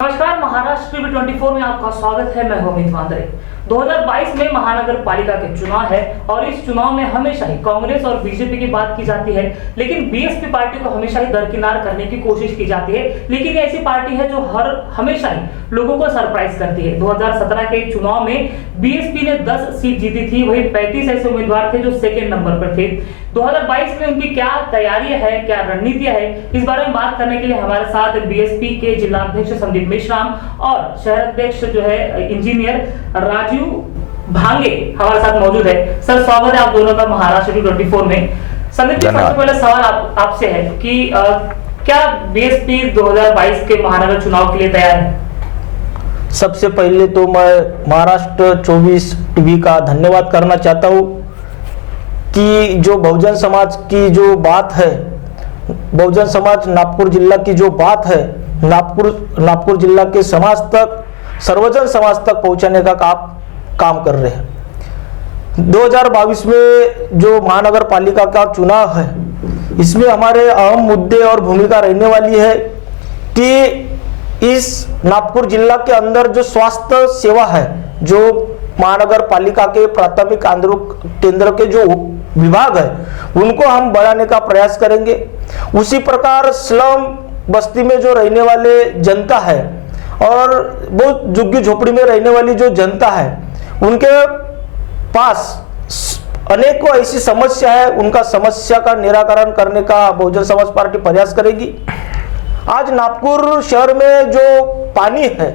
नमस्कार, महाराष्ट्र टीवी 24 में आपका स्वागत है। मैं हूं अमित वांद्रे। 2022 में महानगर पालिका के चुनाव है और इस चुनाव में हमेशा ही कांग्रेस और बीजेपी की बात की जाती है, लेकिन बीएसपी पार्टी को हमेशा ही दरकिनार करने की कोशिश की जाती है। लेकिन ये ऐसी पार्टी है जो हमेशा ही लोगों को सरप्राइज करती है। 2017 के चुनाव में बीएसपी ने 10 सीट जीती थी, वही 35 ऐसे उम्मीदवार थे जो सेकेंड नंबर पर थे। 2022 में उनकी क्या तैयारी है, क्या रणनीतियां है, इस बारे में बात करने के लिए हमारे साथ बीएसपी के जिला अध्यक्ष संदीप मेश्राम और शहर अध्यक्ष जो है इंजीनियर राजीव भांगे हमारे साथ मौजूद है। सर, स्वागत है आप दोनों का महाराष्ट्र टीवी 24 में। संदीप जी, सबसे पहले सवाल आपसे है कि क्या बीएसपी 2022 के महानगर चुनाव के लिए तैयार है? सबसे पहले तो मैं महाराष्ट्र 24 टीवी का धन्यवाद करना चाहता हूँ कि जो बहुजन समाज की जो बात है, बहुजन समाज नागपुर जिला की जो बात है, नागपुर जिला के समाज तक, सर्वजन समाज तक पहुंचाने का काम कर रहे हैं। 2022 में जो महानगर पालिका का चुनाव है, इसमें हमारे अहम मुद्दे और भूमिका रहने वाली है कि इस नागपुर जिला के अंदर जो स्वास्थ्य सेवा है, जो महानगर पालिका के प्राथमिक केंद्र के जो विभाग है, उनको हम बढ़ाने का प्रयास करेंगे। उसी प्रकार स्लम बस्ती में जो रहने वाले जनता है और बहुत झुग्गी झोपड़ी में रहने वाली जो जनता है, उनके पास अनेकों ऐसी समस्या है, उनका समस्या का निराकरण करने का बहुजन समाज पार्टी प्रयास करेगी। आज नागपुर शहर में जो पानी है,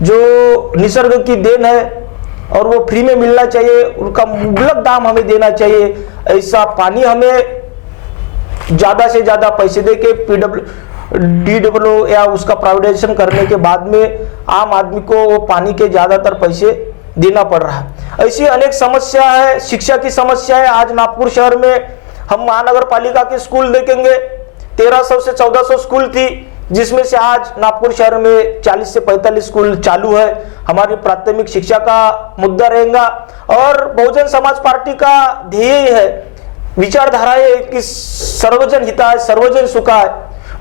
जो निसर्ग की देन है और वो फ्री में मिलना चाहिए, उनका मुबलक दाम हमें देना चाहिए। ऐसा पानी हमें ज्यादा से ज्यादा पैसे दे के DW या उसका प्राइवेटाइजेशन करने के बाद में आम आदमी को वो पानी के ज्यादातर पैसे देना पड़ रहा है। ऐसी अनेक समस्या है। शिक्षा की समस्या है। आज नागपुर शहर में हम महानगर पालिका के स्कूल देखेंगे, 1300 से 1400 स्कूल थी, जिसमें से आज नागपुर शहर में 40 से 45 स्कूल चालू है। हमारी प्राथमिक शिक्षा का मुद्दा रहेगा और बहुजन समाज पार्टी का ध्येय है, विचारधारा है कि सर्वजन हिताय सर्वजन सुखाय,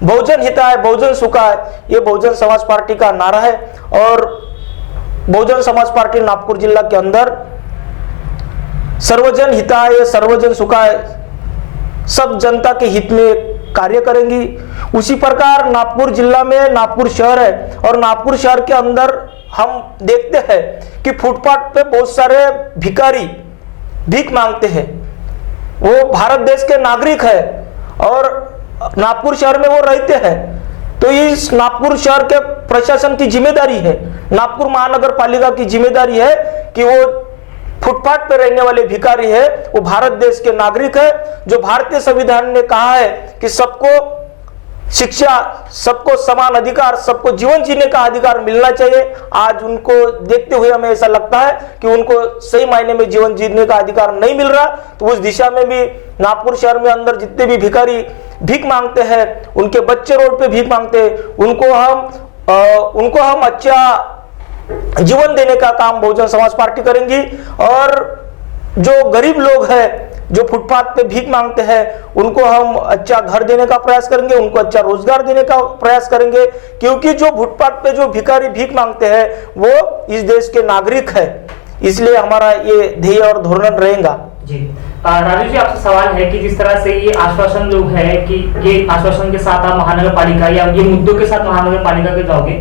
बहुजन हिताय बहुजन सुखाय, ये बहुजन समाज पार्टी का नारा है। और बहुजन समाज पार्टी नागपुर जिला के अंदर सर्वजन हिताय सर्वजन सुखाय, सब जनता के हित में कार्य करेंगी। उसी प्रकार नागपुर जिला में नागपुर शहर है और नागपुर शहर के अंदर हम देखते हैं कि फुटपाथ पे बहुत सारे भिखारी भीख मांगते हैं। वो भारत देश के नागरिक है और नागपुर शहर में वो रहते हैं। तो इस नागपुर शहर के प्रशासन की जिम्मेदारी है, नागपुर महानगर पालिका की जिम्मेदारी है कि वो फुटपाथ पर रहने वाले भिखारी है, वो भारत देश के नागरिक है। जो भारतीय संविधान ने कहा है कि सबको शिक्षा, सबको समान अधिकार, सबको जीवन जीने का अधिकार मिलना चाहिए, आज उनको देखते हुए हमें ऐसा लगता है कि उनको सही मायने में जीवन जीने का अधिकार नहीं मिल रहा। तो उस दिशा में भी नागपुर शहर में अंदर जितने भी भिखारी भीख मांगते हैं, उनके बच्चे रोड पे भीख मांगते हैं, उनको हम अच्छा जीवन देने का काम बहुजन समाज पार्टी करेंगी। और जो गरीब लोग हैं, जो फुटपाथ पे भीख मांगते हैं, उनको हम अच्छा घर देने का प्रयास करेंगे, उनको अच्छा रोजगार देने का प्रयास करेंगे, क्योंकि जो फुटपाथ पे जो भिखारी भीख मांगते हैं वो इस देश के नागरिक है। इसलिए हमारा ये ध्येय और धोरण रहेगा। जी राजू जी, आपसे सवाल है कि जिस तरह से ये आश्वासन जो है कि ये आश्वासन के साथ आप महानगर पालिका या ये मुद्दों के साथ महानगर पालिका के जाओगे,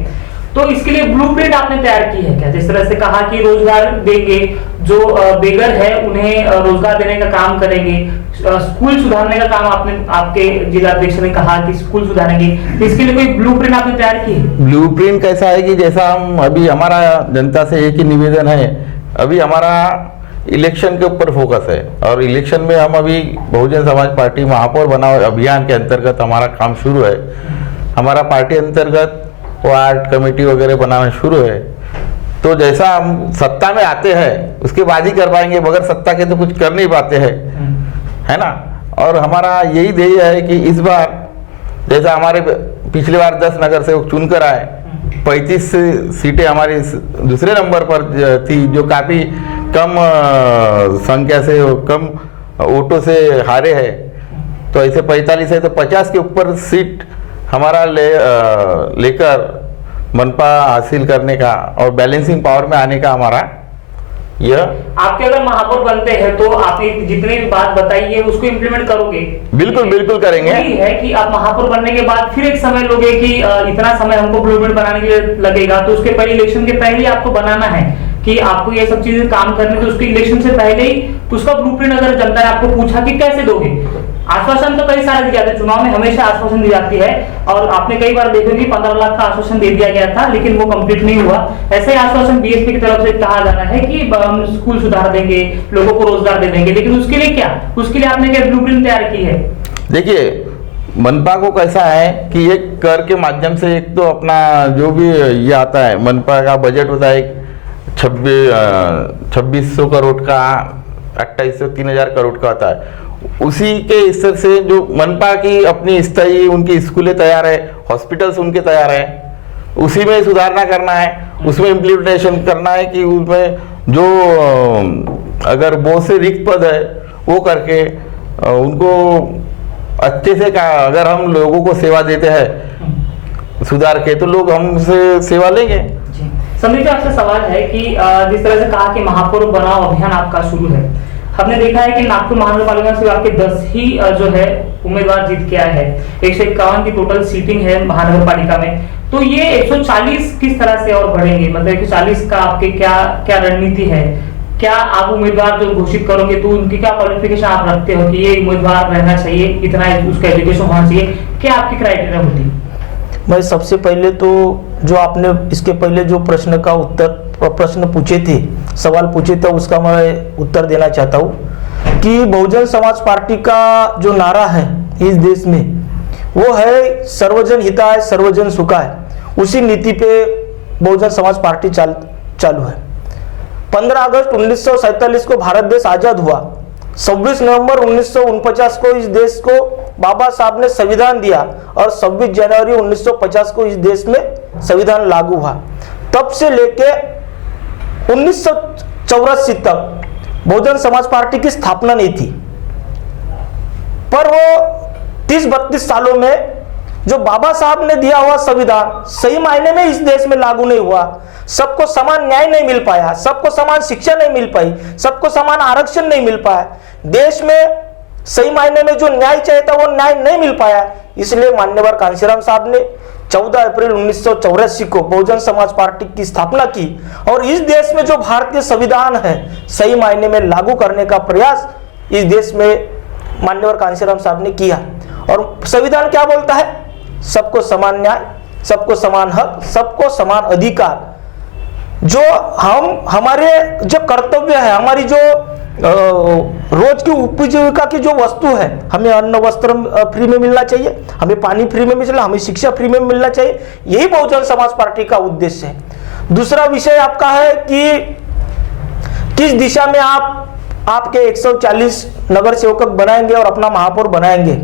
तो इसके लिए ब्लूप्रिंट आपने तैयार की है क्या? जिस तरह से कहा कि रोजगार देंगे, जो बेघर है उन्हें रोजगार देने का काम करेंगे, स्कूल सुधारने का काम आपके जिला अध्यक्ष ने कहा कि स्कूल सुधारेंगे, इसके लिए कोई ब्लूप्रिंट आपने तैयार की है? ब्लूप्रिंट कैसा है कि जैसा हम अभी हमारा जनता से एक ही निवेदन है, अभी हमारा इलेक्शन के ऊपर फोकस है और इलेक्शन में हम अभी बहुजन समाज पार्टी महापौर बनाओ अभियान के अंतर्गत हमारा काम शुरू है। हमारा पार्टी अंतर्गत वार्ड कमेटी वगैरह बनाना शुरू है। तो जैसा हम सत्ता में आते हैं उसके बाद ही कर पाएंगे, बगैर सत्ता के तो कुछ कर नहीं पाते हैं, है ना। और हमारा यही ध्येय है कि इस बार जैसा हमारे पिछली बार 10 नगर सेवक चुनकर आए, 35 सीटें हमारी दूसरे नंबर पर थी, जो काफ़ी कम संख्या से, कम वोटों से हारे हैं। तो ऐसे 45 है तो 50 के ऊपर सीट हमारा लेकर मनपा हासिल करने का और बैलेंसिंग पावर में आने का हमारा यह। आपके अगर महापौर बनते हैं तो आपने जितनी भी बात बताई है उसको इम्प्लीमेंट करोगे? बिल्कुल बिल्कुल करेंगे। यही है कि आप महापौर बनने के बाद फिर एक समय लोगे कि इतना समय हमको ब्लूप्रिंट बनाने के लिए लगेगा, तो उसके पहले इलेक्शन के पहले ही आपको बनाना है कि आपको ये सब चीजें काम करने, तो उसके इलेक्शन से पहले ही उसका ब्लूप्रिंट अगर जनता ने आपको पूछा कि कैसे दोगे, आश्वासन तो कई सारे दिए जाते हैं, चुनाव में हमेशा आश्वासन दी जाती है और आपने कई बार देखा कि 15 लाख का आश्वासन दे दिया गया था लेकिन वो कंप्लीट नहीं हुआ। ऐसे ही आश्वासन बीएसपी की तरफ से कहा जा रहा है कि हम स्कूल सुधार देंगे, लोगों को रोजगार दे देंगे, लेकिन उसके लिए क्या, उसके लिए आपने क्या ब्लूप्रिंट तैयार की है? देखिए, मनपा को कैसा है कि एक कर के माध्यम से एक तो अपना जो भी ये आता है, मनपा का बजट होता है 2600 करोड़ का, 2800 3000 करोड़ का आता है। उसी के स्तर से जो मनपा की अपनी स्थायी उनकी स्कूलें तैयार है, हॉस्पिटल्स उनके तैयार है, उसी में सुधारना करना है, उसमें इम्प्लीमेंटेशन करना है कि उसमें जो अगर बहुत से रिक्त पद है वो करके उनको अच्छे से अगर हम लोगों को सेवा देते हैं सुधार के, तो लोग हमसे सेवा लेंगे। समझिए, आपसे सवाल है कि जिस तरह से कहा कि महापौर बनाओ अभियान आपका शुरू है, हमने देखा है कि नागपुर महानगर पालिका से आपके 10 ही जो है उम्मीदवार जीत के आए हैं, 151 की टोटल सीटिंग है महानगर पालिका में, तो ये 140 किस तरह से और बढ़ेंगे? मतलब 140 का आपके क्या क्या रणनीति है? क्या आप उम्मीदवार जो घोषित करोगे तो उनकी क्या क्वालिफिकेशन आप रखते हो कि ये उम्मीदवार रहना चाहिए, इतना उसका एजुकेशन होना चाहिए, क्या आपकी क्राइटेरिया होती है? मैं सबसे पहले तो जो आपने इसके पहले जो प्रश्न पूछे थे, सवाल पूछे थे, उसका मैं उत्तर देना चाहता हूँ कि बहुजन समाज पार्टी का जो नारा है इस देश में वो है सर्वजन हिताय सर्वजन सुखाय। उसी नीति पे बहुजन समाज पार्टी चालू है। 15 अगस्त 1947 को भारत देश आजाद हुआ। 26 नवंबर 1949 को इस देश को बाबा साहब ने संविधान दिया और 26 जनवरी 1950 को इस देश में संविधान लागू हुआ। तब से लेके 1984 तक बहुजन समाज पार्टी की स्थापना नहीं थी, पर वो 30-32 सालों में जो बाबा साहब ने दिया हुआ संविधान सही मायने में इस देश में लागू नहीं हुआ। सबको समान न्याय नहीं मिल पाया, सबको समान शिक्षा नहीं मिल पाई, सबको समान आरक्षण नहीं मिल पाया। देश में सही मायने में जो न्याय चाहिए था वो न्याय नहीं मिल पाया। इसलिए मान्यवर कांशीराम साहब ने 14 अप्रैल 1984 को बहुजन समाज पार्टी की स्थापना की और इस देश में जो भारतीय संविधान है सही मायने में लागू करने का प्रयास इस देश में मान्यवर कांशीराम साहब ने किया। और संविधान क्या बोलता है? सबको समान न्याय, सबको समान हक, सबको समान अधिकार। जो हमारे जो कर्तव्य है, हमारी जो रोज की उपजीविका की जो वस्तु है, हमें अन्न वस्त्र फ्री में मिलना चाहिए, हमें पानी फ्री में मिलना, हमें शिक्षा फ्री में मिलना चाहिए। यही बहुजन समाज पार्टी का उद्देश्य है। दूसरा विषय आपका है कि किस दिशा में आपके 140 नगर सेवक बनाएंगे और अपना महापौर बनाएंगे।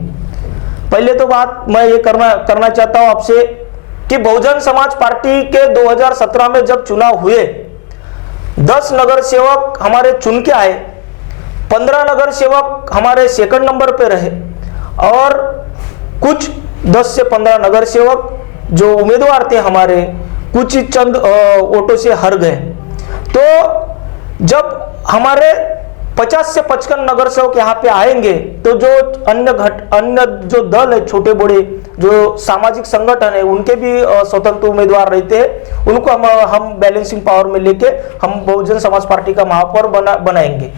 पहले तो बात मैं ये करना चाहता हूं आपसे कि बहुजन समाज पार्टी के 2017 में जब चुनाव हुए 10 नगर सेवक हमारे चुन के आए, 15 नगर सेवक हमारे सेकंड नंबर पे रहे और कुछ 10 से 15 नगर सेवक जो उम्मीदवार थे हमारे, कुछ चंद वोटों से हार गए। तो जब हमारे 50 से 55 नगर सेवक यहाँ पे आएंगे तो जो अन्य जो दल है, छोटे बड़े जो सामाजिक संगठन है, उनके भी स्वतंत्र उम्मीदवार रहते हैं, उनको हम बैलेंसिंग पावर में लेके हम बहुजन समाज पार्टी का महापौर बनाएंगे।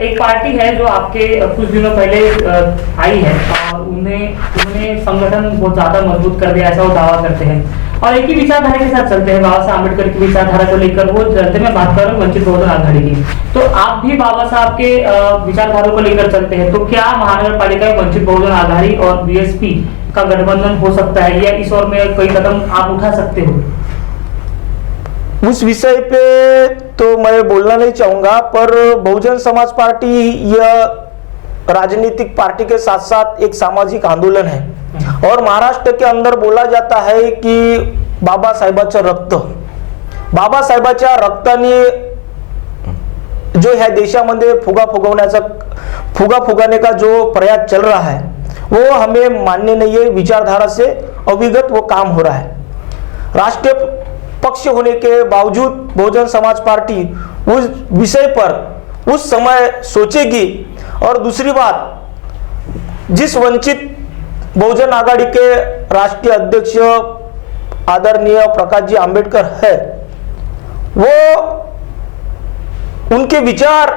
एक पार्टी है जो आपके कुछ दिनों पहले आई है और उन्होंने संगठन बहुत ज्यादा मजबूत कर दिया, ऐसा वो दावा करते हैं और एक ही विचारधारा के साथ चलते हैं, बाबा साहब अम्बेडकर की विचारधारा को लेकर वो चलते। मैं बात कर रहा हूँ वंचित बहुजन आघाड़ी की, तो आप भी बाबा साहब के विचारधारा को लेकर चलते हैं, तो क्या महानगर पालिका में वंचित बहुजन आघाड़ी और बीएसपी का गठबंधन हो सकता है या इस ओर में कोई कदम आप उठा सकते हो? उस विषय पे तो मैं बोलना नहीं चाहूंगा, पर बहुजन समाज पार्टी यह राजनीतिक पार्टी के साथ साथ एक सामाजिक आंदोलन है और महाराष्ट्र के अंदर बोला जाता है कि बाबासाहेबांचं रक्त, बाबासाहेबांच्या रक्ताने जो ह्या देशामध्ये फुगा फुगाने का जो प्रयास चल रहा है वो हमें मान्य नहीं है। विचारधारा से अविगत वो काम हो रहा है। राष्ट्रीय पक्ष होने के बावजूद बहुजन समाज पार्टी उस विषय पर उस समय सोचेगी। और दूसरी बात, जिस वंचित बहुजन आघाड़ी के राष्ट्रीय अध्यक्ष आदरणीय प्रकाश जी आंबेडकर है, वो उनके विचार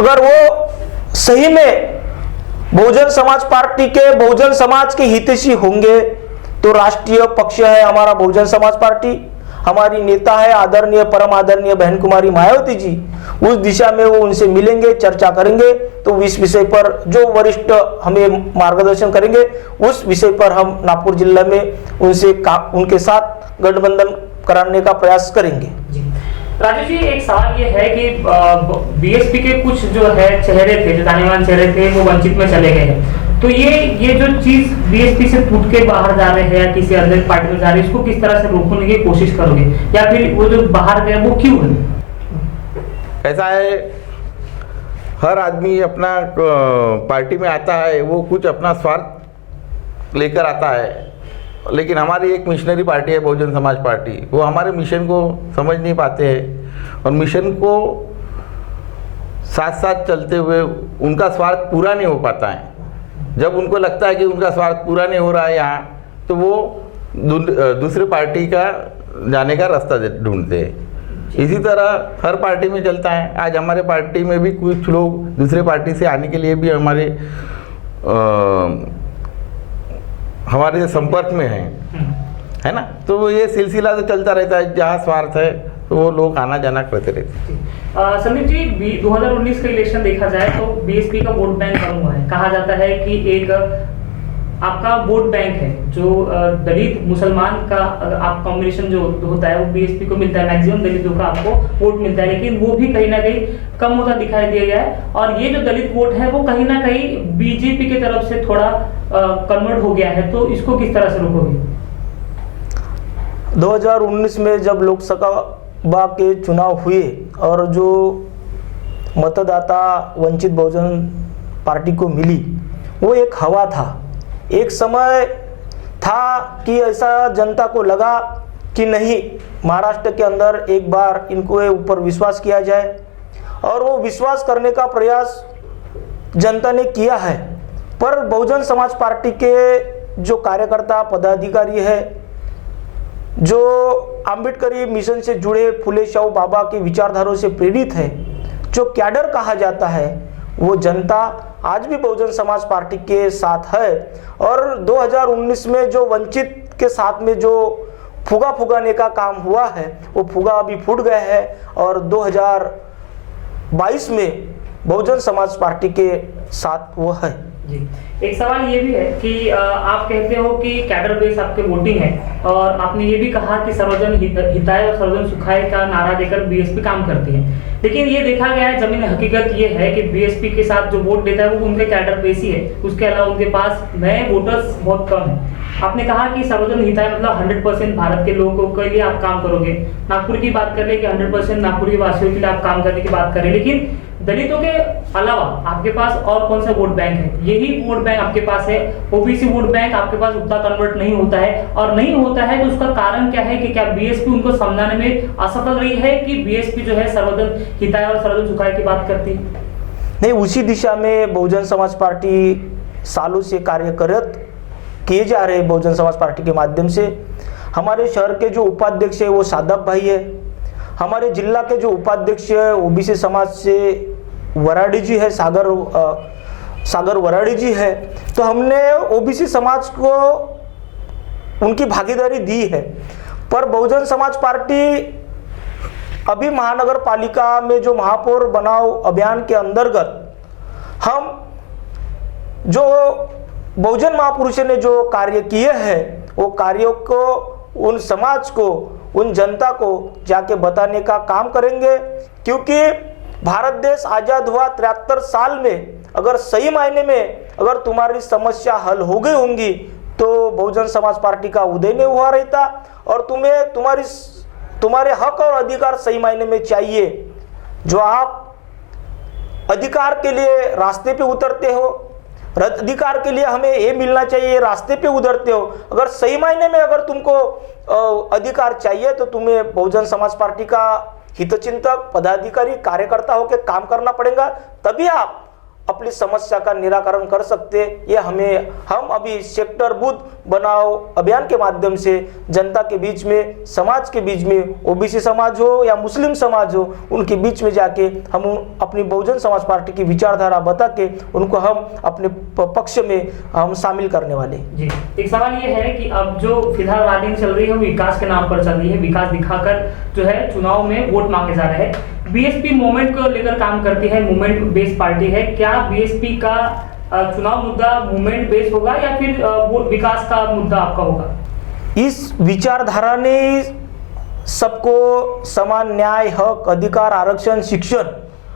अगर वो सही में बहुजन समाज पार्टी के बहुजन समाज के हितैषी होंगे तो राष्ट्रीय पक्ष है हमारा बहुजन समाज पार्टी, हमारी नेता है आदरणीय परम आदरणीय बहन कुमारी मायावती जी, उस दिशा में वो उनसे मिलेंगे, चर्चा करेंगे, तो इस विषय पर जो वरिष्ठ हमें मार्गदर्शन करेंगे उस विषय पर हम नागपुर जिला में उनके साथ गठबंधन कराने का प्रयास करेंगे। राजू जी, एक सवाल ये है कि बीएसपी के कुछ जो है चेहरे थे, जो जाने-माने चेहरे थे, वो वंचित में चले गए हैं, तो ये जो चीज बीएसपी से टूट के बाहर जा रहे हैं या किसी अदर पार्टी में जा रहे हैं, इसको किस तरह से रोकने की कोशिश करोगे, या फिर वो जो बाहर गए वो क्यों है? ऐसा है, हर आदमी अपना पार्टी में आता है, वो कुछ अपना स्वार्थ लेकर आता है, लेकिन हमारी एक मिशनरी पार्टी है बहुजन समाज पार्टी, वो हमारे मिशन को समझ नहीं पाते हैं और मिशन को साथ साथ चलते हुए उनका स्वार्थ पूरा नहीं हो पाता है। जब उनको लगता है कि उनका स्वार्थ पूरा नहीं हो रहा है यहाँ, तो वो दूसरे पार्टी का जाने का रास्ता ढूंढते हैं। इसी तरह हर पार्टी में चलता है। आज हमारे पार्टी में भी कुछ लोग दूसरे पार्टी से आने के लिए भी हमारे संपर्क में है ना, तो ये सिलसिला तो चलता रहता है। जहाँ स्वार्थ है तो वो लोग आना जाना करते रहते हैं। संदीप जी, 2019 का इलेक्शन देखा जाए तो बीएसपी का वोट बैंक कम हुआ है। कहा जाता है कि एक आपका वोट बैंक है जो दलित मुसलमान का आप कॉम्बिनेशन जो होता है वो बीएसपी को मिलता है, मैक्सिमम दलितों का आपको वोट मिलता है, लेकिन वो भी कहीं ना कहीं कम होता दिखाई दिया गया है। और ये जो दलित वोट है वो कहीं ना कहीं बीजेपी की तरफ से थोड़ा कन्वर्ट हो गया है, तो इसको किस तरह से रोकोगे? 2019 में जब लोकसभा के चुनाव हुए और जो मतदाता वंचित बहुजन पार्टी को मिली, वो एक हवा था। एक समय था कि ऐसा जनता को लगा कि नहीं, महाराष्ट्र के अंदर एक बार इनको ऊपर विश्वास किया जाए, और वो विश्वास करने का प्रयास जनता ने किया है। पर बहुजन समाज पार्टी के जो कार्यकर्ता पदाधिकारी है, जो आम्बेडकरी मिशन से जुड़े फुले शाहू बाबा की विचारधाराओं से प्रेरित है, जो कैडर कहा जाता है, वो जनता आज भी बहुजन समाज पार्टी के साथ है। और 2019 में जो वंचित के साथ में जो फुगाने का काम हुआ है, वो फुगा अभी फूट गया है और 2022 में बहुजन समाज पार्टी के साथ वो है। जी, एक सवाल ये भी है कि आप कहते हो कि कैडर बेस आपके वोटिंग है, और आपने ये भी कहा कि सर्वजन हिताय और सर्वजन सुखाय का नारा देकर बीएसपी काम करती है, लेकिन ये देखा गया है, जमीन हकीकत ये है कि बीएसपी के साथ जो वोट देता है वो उनके कैडर बेस ही है, उसके अलावा उनके पास नए वोटर्स बहुत कम है। आपने कहा कि सर्वजन हिताय मतलब 100% भारत के लोगों के लिए आप काम करोगे। नागपुर की बात कर ले कि 100% नागपुर के वासियों के लिए आप काम करने की बात करें, लेकिन दलितों के अलावा आपके पास और कौन सा वोट बैंक है? यही वोट बैंक आपके पास है। ओबीसी वोट बैंक आपके पास उतना कन्वर्ट नहीं होता है, और नहीं होता है तो उसका कारण क्या है कि क्या बीएसपी उनको समझाने में असफल रही है कि बीएसपी जो है सर्वजन हिताय और सर्वजन सुखाय की बात करती है? नहीं, उसी दिशा में बहुजन समाज पार्टी सालों से कार्य किए जा रहे हैं। बहुजन समाज पार्टी के माध्यम से हमारे शहर के जो उपाध्यक्ष है वो सादप भाई है, हमारे जिला के जो उपाध्यक्ष है ओबीसी समाज से वराडी जी है, सागर वराडी जी है। तो हमने ओबीसी समाज को उनकी भागीदारी दी है। पर बहुजन समाज पार्टी अभी महानगर पालिका में जो महापौर बनाओ अभियान के अंतर्गत हम जो बहुजन महापुरुषों ने जो कार्य किए हैं, वो कार्यों को उन समाज को, उन जनता को जाके बताने का काम करेंगे। क्योंकि भारत देश आज़ाद हुआ 73 साल में, अगर सही मायने में अगर तुम्हारी समस्या हल हो गई होंगी तो बहुजन समाज पार्टी का उदय नहीं हुआ रहता, और तुम्हें तुम्हारे हक और अधिकार सही मायने में चाहिए। जो आप अधिकार के लिए रास्ते पे उतरते हो, अधिकार के लिए हमें ये मिलना चाहिए, रास्ते पे उतरते हो। अगर सही मायने में अगर तुमको अधिकार चाहिए तो तुम्हें बहुजन समाज पार्टी का हितचिंतक, पदाधिकारी, कार्यकर्ता होकर काम करना पड़ेगा, तभी आप अपनी समस्या का निराकरण कर सकते। ये हम अभी सेक्टर बूथ बनाओ अभियान के माध्यम से जनता के बीच में, समाज के बीच में, ओबीसी समाज हो या मुस्लिम समाज हो, उनके बीच में जाके हम अपनी बहुजन समाज पार्टी की विचारधारा बता के उनको हम अपने पक्ष में हम शामिल करने वाले। जी, एक सवाल ये है कि अब जो फिलहाल राजनीति चल रही है वो विकास के नाम पर चल रही है, विकास दिखाकर जो है चुनाव में वोट मांगे जा रहे हैं। बीएसपी मूवमेंट को लेकर काम करती है, मूवमेंट बेस्ड पार्टी है। क्या बीएसपी का चुनाव मुद्दा मूवमेंट बेस्ड होगा या फिर विकास का मुद्दा आपका होगा? इस विचारधारा ने सबको समान न्याय, हक, अधिकार, आरक्षण, शिक्षण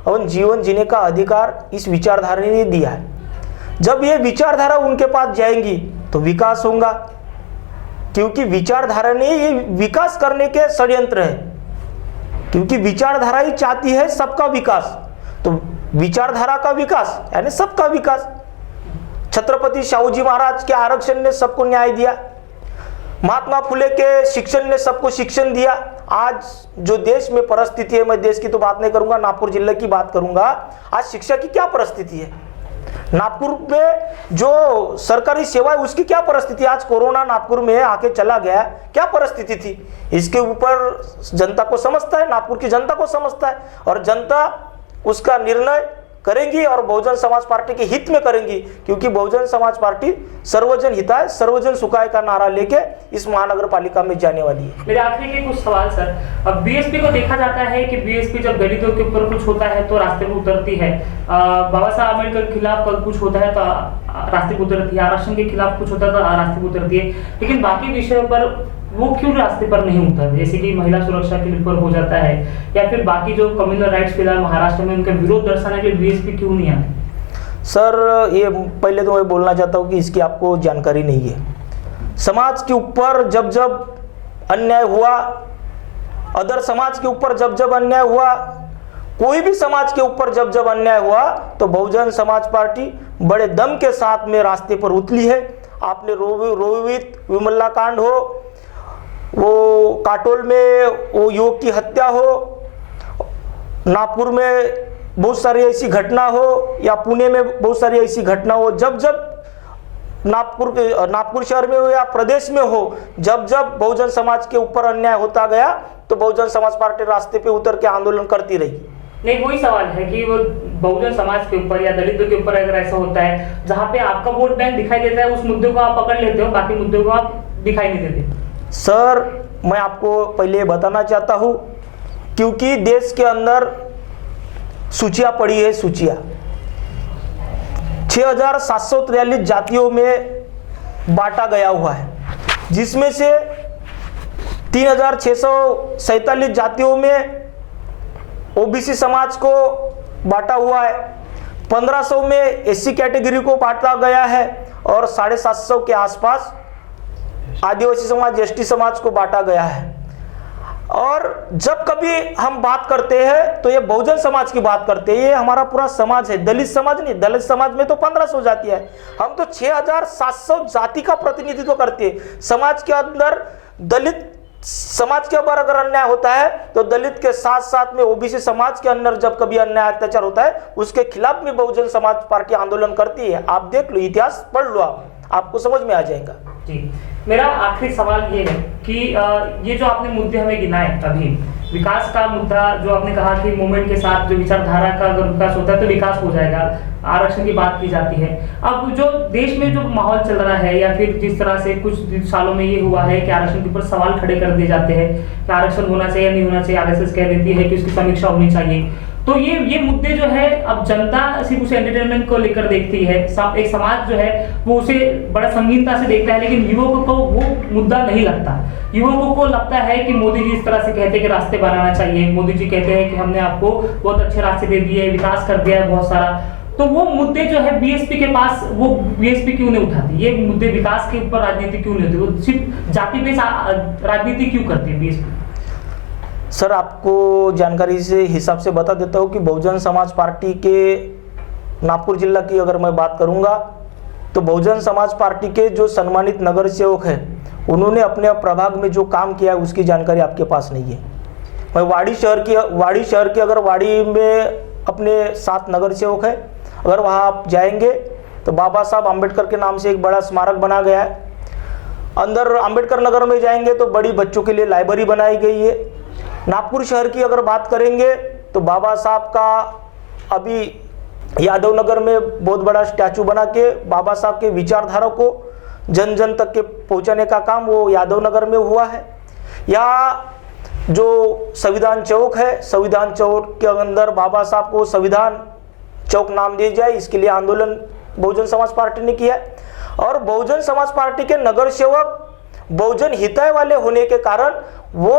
और जीवन जीने का अधिकार इस विचारधारा ने दिया है। जब ये विचारधारा उनके पास जाएंगी तो विकास होगा, क्योंकि विचारधारा ने ये विकास करने के षड्यंत्र है, क्योंकि विचारधारा ही चाहती है सबका विकास। तो विचारधारा का विकास यानी सबका विकास। छत्रपति शाहूजी महाराज के आरक्षण ने सबको न्याय दिया, महात्मा फुले के शिक्षण ने सबको शिक्षण दिया। आज जो देश में परिस्थिति है, मैं देश की तो बात नहीं करूंगा, नागपुर जिले की बात करूंगा। आज शिक्षा की क्या परिस्थिति है, नागपुर में जो सरकारी सेवा है उसकी क्या परिस्थिति? आज कोरोना नागपुर में आके चला गया, क्या परिस्थिति थी? इसके ऊपर जनता को समझता है, नागपुर की जनता को समझता है, और जनता उसका निर्णय करेंगी और बहुजन समाज पार्टी के हित में करेंगी, क्योंकि बहुजन समाज पार्टी सर्वजन हिताय सर्वजन सुखाय का नारा लेके इस महानगर पालिका में जाने वाली है। मेरे आखिरी के कुछ सवाल सर, अब बीएसपी को देखा जाता है कि बीएसपी जब दलितों के ऊपर कुछ होता है तो रास्ते पे उतरती है, बाबा साहब अम्बेडकर के खिलाफ कल कुछ होता है तो रास्ते पे उतरती है, आरक्षण के खिलाफ कुछ होता है तो रास्ते पे उतरती है, लेकिन बाकी विषयों पर वो क्यों रास्ते पर नहीं उतरते? जैसे कि महिला सुरक्षा के ऊपर हो जाता है या फिर बाकी जो कम्युनल राइट्स फिलहाल महाराष्ट्र में उनका विरोध दर्शाने के लिए बीएसपी क्यों नहीं आती? सर, ये पहले तो मैं बोलना चाहता हूँ कि इसकी आपको जानकारी नहीं है। समाज के ऊपर जब जब अन्याय हुआ, अदर समाज के ऊपर जब जब अन्याय हुआ, कोई भी समाज के ऊपर जब जब अन्याय हुआ तो बहुजन समाज पार्टी बड़े दम के साथ में रास्ते पर उतरी है। आपने रोहित विमला कांड हो, वो काटोल में वो युवक की हत्या हो, नागपुर में बहुत सारी ऐसी घटना हो, या पुणे में बहुत सारी ऐसी घटना हो, जब जब नागपुर शहर में हो या प्रदेश में हो, जब जब बहुजन समाज के ऊपर अन्याय होता गया तो बहुजन समाज पार्टी रास्ते पे उतर के आंदोलन करती रही। नहीं, वही सवाल है कि वो बहुजन समाज के ऊपर या दलितों के ऊपर अगर ऐसा होता है जहां पे आपका वोट बैंक दिखाई देता है, उस मुद्दे को आप पकड़ लेते हो, बाकी मुद्दों को आप दिखाई नहीं देते। सर, मैं आपको पहले बताना चाहता हूं, क्योंकि देश के अंदर सूचियां पड़ी है, सूचियां 6743 जातियों में बांटा गया हुआ है, जिसमें से 3647 जातियों में ओबीसी समाज को बांटा हुआ है, 1500 में एससी कैटेगरी को बांटा गया है और 750 के आसपास आदिवासी समाज, एसटी समाज को बांटा गया है। और जब कभी हम बात करते हैं तो ये बहुजन समाज की बात करते हैं, ये हमारा पूरा समाज है, दलित समाज नहीं। दलित समाज में तो 1500 जाति है, हम तो 6700 जाति का प्रतिनिधित्व करते हैं। समाज के अंदर दलित समाज के ऊपर अगर अन्याय होता है तो दलित के साथ साथ में ओबीसी समाज के अंदर जब कभी अन्याय अत्याचार होता है उसके खिलाफ में बहुजन समाज पार्टी आंदोलन करती है। आप देख लो, इतिहास पढ़ लो, आपको समझ में आ जाएगा। जी, मेरा आखिरी सवाल ये है कि ये जो आपने मुद्दे हमें गिनाए अभी, विकास का मुद्दा जो आपने कहा कि मूवमेंट के साथ जो विचारधारा का अगर विकास होता है तो विकास हो जाएगा, आरक्षण की बात की जाती है। अब जो देश में जो माहौल चल रहा है या फिर जिस तरह से कुछ सालों में ये हुआ है कि आरक्षण के ऊपर सवाल खड़े कर दिए जाते हैं कि आरक्षण होना चाहिए या नहीं होना चाहिए, आरएसएस कह देती है कि उसकी समीक्षा होनी चाहिए, तो ये मुद्दे जो है अब जनता सिर्फ उसे एंटरटेनमेंट को लेकर देखती है, एक समाज जो है वो उसे बड़ा संगीनता से देखता है, लेकिन युवकों को वो मुद्दा नहीं लगता। युवकों को लगता है कि मोदी जी इस तरह से कहते हैं कि रास्ते बनाना चाहिए, मोदी जी कहते हैं कि हमने आपको बहुत अच्छे रास्ते दे दिए, विकास कर दिया है बहुत सारा, तो वो मुद्दे जो है बीएसपी के पास, वो बीएसपी क्यों नहीं उठाती? ये मुद्दे विकास के ऊपर राजनीति क्यों नहीं होती, वो सिर्फ जाति पे राजनीति क्यों करती है बीएसपी? सर, आपको जानकारी से हिसाब से बता देता हूँ कि बहुजन समाज पार्टी के नागपुर जिला की अगर मैं बात करूँगा तो बहुजन समाज पार्टी के जो सम्मानित नगर सेवक है उन्होंने अपने प्रभाग में जो काम किया है उसकी जानकारी आपके पास नहीं है। मैं वाड़ी शहर की अगर वाड़ी में अपने 7 नगर सेवक है, अगर वहाँ आप जाएंगे तो बाबा साहब आम्बेडकर के नाम से एक बड़ा स्मारक बना गया है। अंदर आम्बेडकर नगर में जाएंगे तो बड़ी बच्चों के लिए लाइब्रेरी बनाई गई है। नागपुर शहर की अगर बात करेंगे तो बाबा साहब का अभी यादव नगर में बहुत बड़ा स्टैचू बना के बाबा साहब के विचारधारा को जन जन तक के पहुंचाने का काम वो यादव नगर में हुआ है। या जो संविधान चौक है, संविधान चौक के अंदर बाबा साहब को संविधान चौक नाम दिया जाए, इसके लिए आंदोलन बहुजन समाज पार्टी ने किया है। और बहुजन समाज पार्टी के नगर सेवक बहुजन हिताय वाले होने के कारण वो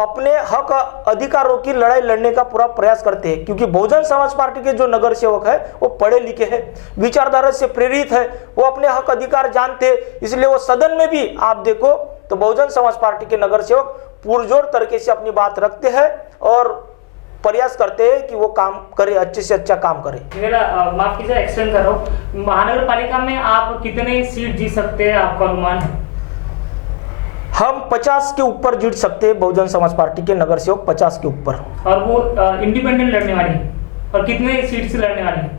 अपने हक अधिकारों की लड़ाई लड़ने का पूरा प्रयास करते हैं, क्योंकि बहुजन समाज पार्टी के जो नगर सेवक है वो पढ़े लिखे हैं, विचारधारा से प्रेरित है, वो अपने हक अधिकार जानते हैं, इसलिए वो सदन में भी आप देखो तो बहुजन समाज पार्टी के नगर सेवक पुरजोर तरीके से अपनी बात रखते हैं और प्रयास करते हैं कि वो काम करे, अच्छे से अच्छा काम करे। मेरा माफ कीजिए, एक्सटेंड कर रहा हूँ, महानगर पालिका में आप कितने सीट जीत सकते हैं, आपका अनुमान है? हम 50 के ऊपर जीत सकते हैं, बहुजन समाज पार्टी के नगर सेवक 50 के ऊपर। और वो इंडिपेंडेंट लड़ने वाली है, और कितने सीट से लड़ने वाली है?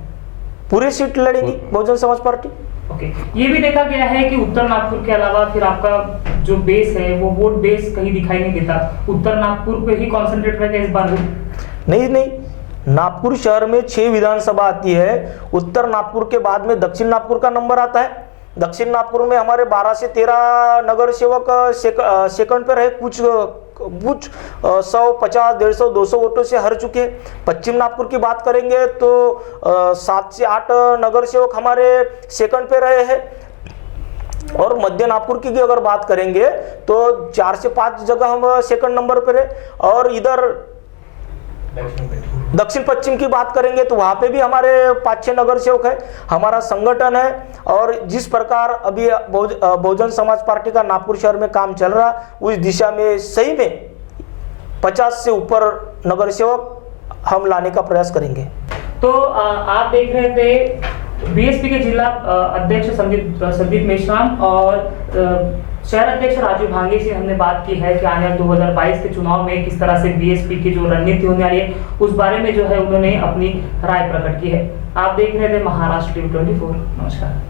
पूरी सीट लड़ेगी बहुजन समाज पार्टी। ओके, ये भी देखा गया है कि उत्तर नागपुर के अलावा फिर आपका जो बेस है वो वोट बेस कहीं दिखाई नहीं देता, उत्तर नागपुर पे ही कॉन्सेंट्रेट करके इस बार नहीं, नागपुर शहर में 6 विधानसभा आती है, उत्तर नागपुर के बाद में दक्षिण नागपुर का नंबर आता है। दक्षिण नागपुर में हमारे 12 से 13 नगर सेवक सेकंड पर है, कुछ 100, 50, 150, 200 वोटों से हार चुके हैं। पश्चिम नागपुर की बात करेंगे तो 7 से 8 नगर सेवक हमारे सेकंड पे रहे हैं। और मध्य नागपुर की अगर बात करेंगे तो 4 से 5 जगह हम सेकंड नंबर पर है। और इधर दक्षिण पश्चिम की बात करेंगे तो वहां पे भी हमारे 5-6 नगर सेवक है, हमारा संगठन है। और जिस प्रकार अभी बहुजन समाज पार्टी का नागपुर शहर में काम चल रहा, उस दिशा में सही में 50 से ऊपर नगर सेवक हम लाने का प्रयास करेंगे। तो आप देख रहे थे बीएसपी के जिला अध्यक्ष संदीप मेश्राम और शहर अध्यक्ष राजू भांगे से हमने बात की है कि आने वाले 2022 के चुनाव में किस तरह से बीएसपी की जो रणनीति होने वाली है उस बारे में जो है उन्होंने अपनी राय प्रकट की है। आप देख रहे थे महाराष्ट्र टीवी 24। नमस्कार।